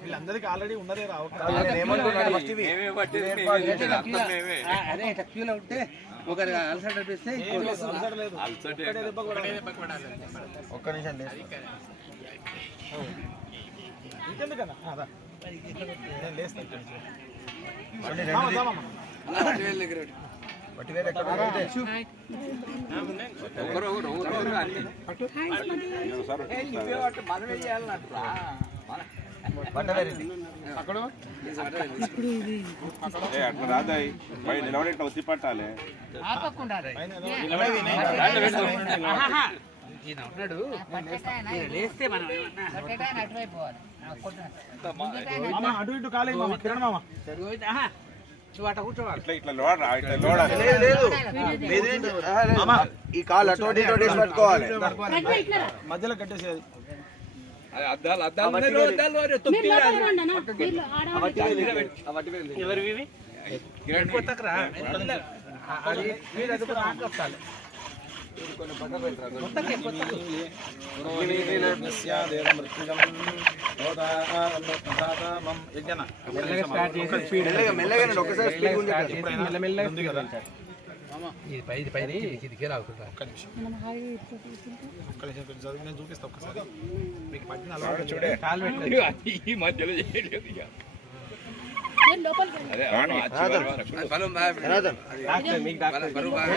వీళ్ళందరికీ ఆల్రెడీ ఉన్నదే అదే ఇట్లా క్యూలో ఉంటే ఒకరు అలసట అనిపిస్తే ఒక్క నిమిషం ఇంకెందుకన్నా? లేస్తాను. అట్లా రాదాయి పై నిలబడి ఇట్లా వచ్చి పట్టాలి. లేస్తే మనం అటు ఇటు కాలేదు మామ కిరణ్ మామ. ఈ కాలు అటు ఇటు ఇటు వేసి పట్టుకోవాలి మధ్యలో కట్టేసేది కొత్తకురా. అది మీరు అది కూడా ఆకొత్తాలి. ఇది పై ఇది పైది ఇది గేర్ అవుతుందా ఒక్క నిమిషం. కొంచెం చదివి నేను చూపిస్తా ఒక్కసారి మీకు పట్టిన అలవాటు చూడే కాలు పెట్టలేదు ఈ మధ్యలో చేయలేదు ఇక. అదే జనార్దన్ బరువు బాగా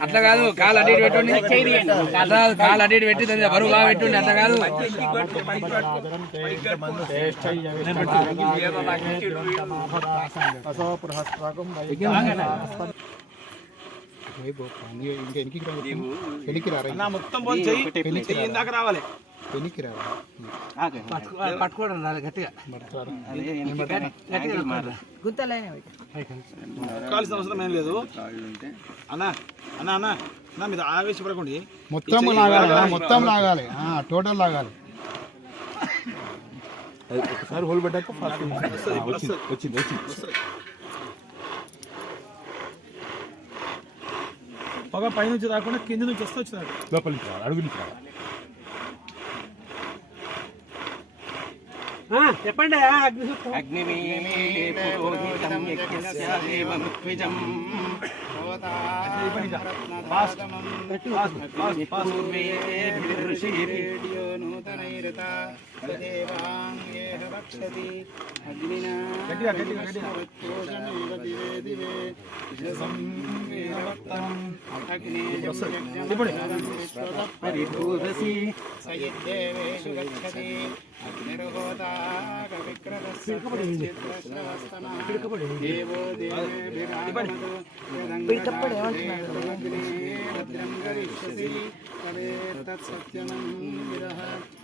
అట్లా కాదు కాలు ఇటు పెట్టండి అట్లా కాదు, కాలు ఇటు పెట్టి బరువు బాగా పెట్టండి అట్లా కాదు ఇందాక రావాలి. పట్టుకో- పట్టుకోవడం రాదు గట్టిగా. కావాల్సిన అవసరం ఏం లేదు. అన్న అన్న అన్న అన్న మీరు ఆవేశపడకండి. మొత్తం లాగాలి మొత్తం లాగాలి. ఆ, టోటల్ లాగాలి. ఒకసారి హోల్ పెట్టాక ఫాస్ట్ వచ్చింది వచ్చింది పొగ పైనుంచి రాకుండా కింద నుంచి వస్తే వచ్చినట్టు లోపలికి రావాలి అడుగు నుంచి రావాలి. చెప్పండి. रेडियो नूतनैरता तदेवाङ्गेह रक्षति अग्निना గట్టిగా గట్టిగా గట్టిగా ఇప్పుడు ఉపత్వాగ్నేదివేదివేదోషావస్తర్ధియా నమో భరంతయేమసి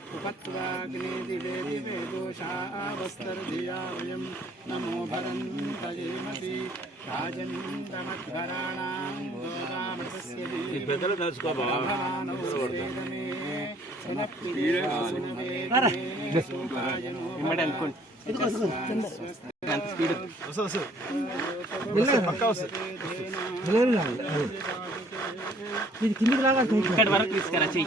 రాజంతమధ్వరాణాం వస్తుంది వస్తుంది పక్కా వస్తుంది ఇది కిందికి రాగా ఇక్కడ వరకు తీసుకురా చెయ్యి.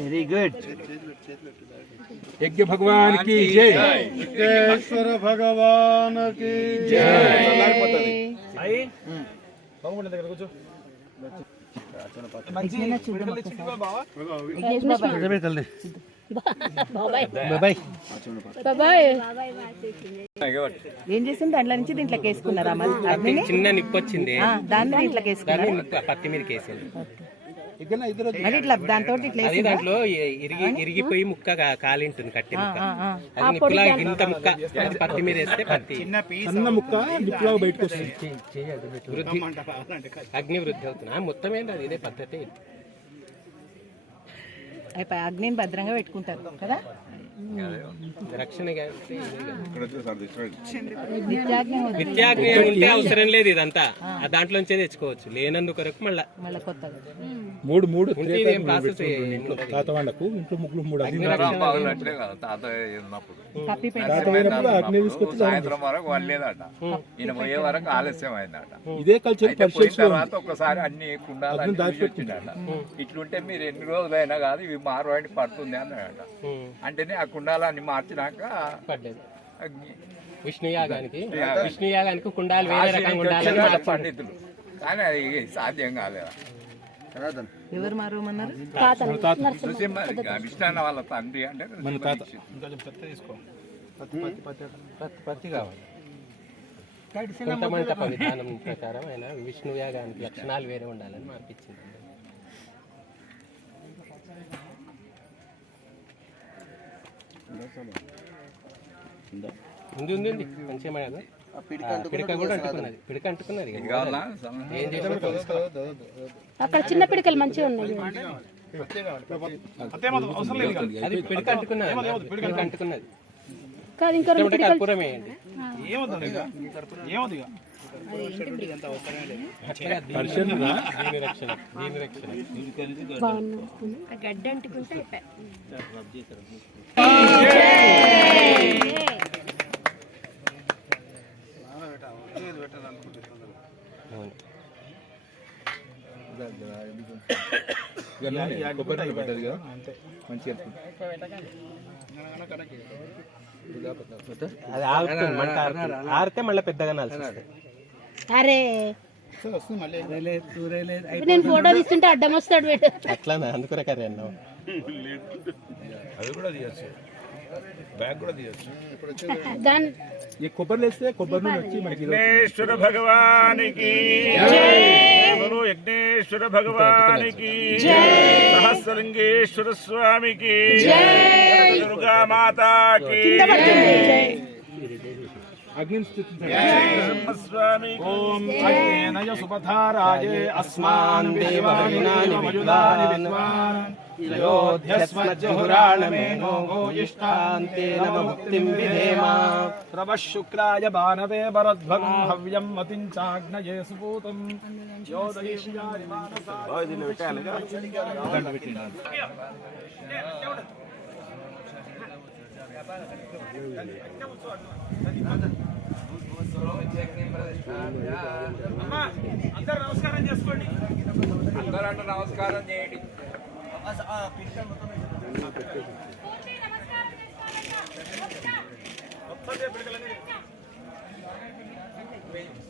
वेरी गुड यज्ञ भगवान की जय। यज्ञेश्वर भगवान की जय। బాగుండే దగ్గర కూర్చో. ఏం చేసింది? దాంట్లో నుంచి దీంట్లోకి వేసుకున్నారా? చిన్న నిప్పు వచ్చింది. ఆ, దాన్ని దీంట్లోకి వేసుకున్నారా? పత్తి మీదకి వేసింది మరి ఇట్లా దాంతో ఇట్లా అది వేసిందా? దాంట్లో ఇరిగి ఇరిగిపోయి ముక్క కాలింటుంది కట్టి ముక్క. ఆ, ఆ. అది నిప్పులా ఇంత ముక్క అది పత్తి మీద వేస్తే పత్తి. సన్న ముక్క నిప్పులాగా బయటకు వస్తుంది. వృద్ధి. అగ్ని వృద్ధి అవుతుంది ఆ, మొత్తం ఏంటి అది? ఇదే పద్ధతి. అయిపోయి అగ్నిని భద్రంగా పెట్టుకుంటారు కదా? ఉంటే అవసరం లేదు ఇదంతా. ఆ దాంట్లోంచే తెచ్చుకోవచ్చు. లేనందుకొరకు మళ్ళా. మళ్ళీ కొత్తగా. మూడు మూడు ఉంటే ఇదేం ప్రాసెస్ తాత వాళ్ళకు ఇంట్లో మూడు సాయంత్రం వరకు వాళ్ళేదట ఈయన పోయే వరకు ఆలస్యం అయిందట. ఇదే కల్చర్ తర్వాత ఒకసారి అన్ని కుండాలు ఇట్లుంటే మీరు ఎన్ని రోజులైనా కాదు ఇవి మారవాడి పడుతుంది అన్నాడట. అంటేనే ఆ కుండాలన్నీ మార్చినాక పడ్డది. అగ్ని విష్ణు యాగానికి విష్ణు యాగానికి కుండాలు వేరే రకంగా ఉండాలని. పండితులు. కానీ అది సాధ్యం కాలేదు. ఎవరు మారమన్నారు? విష్ణాన్న వాళ్ళ తండ్రి అంటే మన తాత. పత్తి కావాలి. విధానం ప్రకారం ఆయన విష్ణు యాగానికి లక్షణాలు వేరే ఉండాలని మార్పించింది. ఉంది ఉంది ఉంది. మంచిగా కదా పిడక కూడా అంటుకున్నది. పిడక అంటుకున్నది ఏం అక్కడ చిన్న పిడికలు మంచిగా ఉన్నాయి. అది పిడక అంటుకున్నది. పిడక అంటుకున్నది. కాదు ఇంకా రెండు వేయండి ఏమవుతుంది ఇక? ఏమవుతుంది గడ్డ అంటుకుంటే కొబ్బరి పడ్డది కదా మంచిగా అది ఆగుతుంది మంట ఆరుతుంది. ఆరితే మళ్ళీ పెద్దగా నాల్సి అరే. నేను ఫోటో తీస్తుంటే అడ్డం వస్తాడు వీడు. అట్లా అందుకునే కర్రీ అన్నావు. దాని ఈ కొబ్బరి వేస్తే కొబ్బరి నూనె వచ్చి మనకి ఇది విఘ్నేశ్వర భగవానికి. యజ్ఞేశ్వర భగవానికి. సహస్రలింగేశ్వర స్వామికి. దుర్గా మాతాకి against it today. Om Ajnaya Subhadharaye Asman Devavinani Vidvan शुक्राय हव्यं मतिं चाग्नये सुपूतम् मानसा అందరు నమస్కారం చేసుకోండి అందరంటే నమస్కారం చేయండి. భూర్భువస్వరోం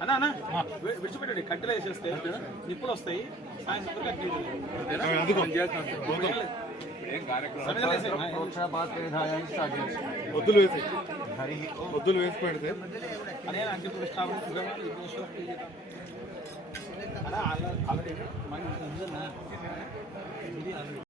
అన్నా అన్న విడిచిపెట్టండి కట్టెలు వేసేస్తే నిప్పులు వస్తాయి వద్దులు వేసి వద్దులు వేసి పెడితే అదే అంటే ఇప్పుడు స్టాప్ ప్రతిష్టాపన ఆల్రెడీ